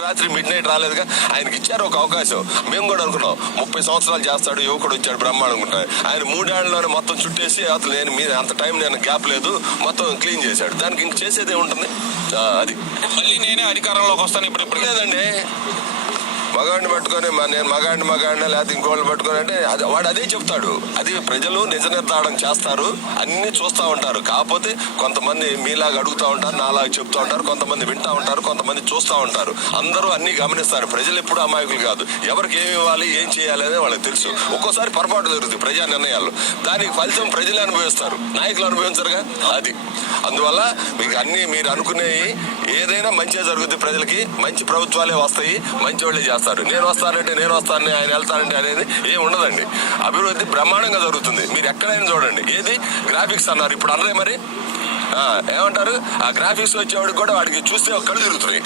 రాత్రి mid night రాలేదుగా, ఆయనకి ఇచ్చారు ఒక అవకాశం. మేము కూడా అనుకున్నాం 30 సంవత్సరాలు చేస్తాడు, యువకుడు వచ్చాడు బ్రహ్మాండంగా. ఆయన 3 ఏళ్లలోనే మొత్తం చుట్టేసి అసలు మీరు అంత టైం నేను గ్యాప్ లేదు, మొత్తం క్లీన్ చేశాడు. దానికి ఇంక చేసేది ఏముంటుంది? అది మళ్ళీ నేనే అధికారంలోకి వస్తాను ఇప్పుడు లేదండి. మగాడిని పట్టుకొని నేను మగాడిని లేకపోతే ఇంకోళ్ళు పట్టుకొని అంటే వాడు అదే చెప్తాడు. అది ప్రజలు నిజ నిర్ధారణ చేస్తారు, అన్ని చూస్తూ ఉంటారు. కాకపోతే కొంతమంది మీలాగా అడుగుతూ ఉంటారు, నాలాగా చెప్తూ ఉంటారు, కొంతమంది వింటూ ఉంటారు, కొంతమంది చూస్తూ ఉంటారు. అందరూ అన్ని గమనిస్తారు. ప్రజలు ఎప్పుడు అమాయకులు కాదు. ఎవరికి ఏమి ఇవ్వాలి, ఏం చేయాలి అనేది వాళ్ళకి తెలుసు. ఒక్కోసారి పొరపాటు జరుగుతుంది ప్రజా నిర్ణయాలు. దానికి ఫలితం ప్రజలే అనుభవిస్తారు, నాయకులు అనుభవించరుగా. అది అందువల్ల మీకు అన్ని మీరు అనుకునేవి ఏదైనా మంచిగా జరుగుతుంది. ప్రజలకి మంచి ప్రభుత్వాలే వస్తాయి, మంచి వాళ్ళే చేస్తారు. నేను వస్తానంటే నేను వస్తాను, ఆయన వెళ్తానంటే అనేది ఏం ఉండదండి. అభివృద్ధి బ్రహ్మాండంగా జరుగుతుంది. మీరు ఎక్కడైనా చూడండి. ఏది గ్రాఫిక్స్ అన్నారు, ఇప్పుడు అనరే మరి ఏమంటారు? ఆ గ్రాఫిక్స్ వచ్చేవాడికి కూడా వాడికి చూస్తే కళ్ళు తిరుగుతున్నాయి.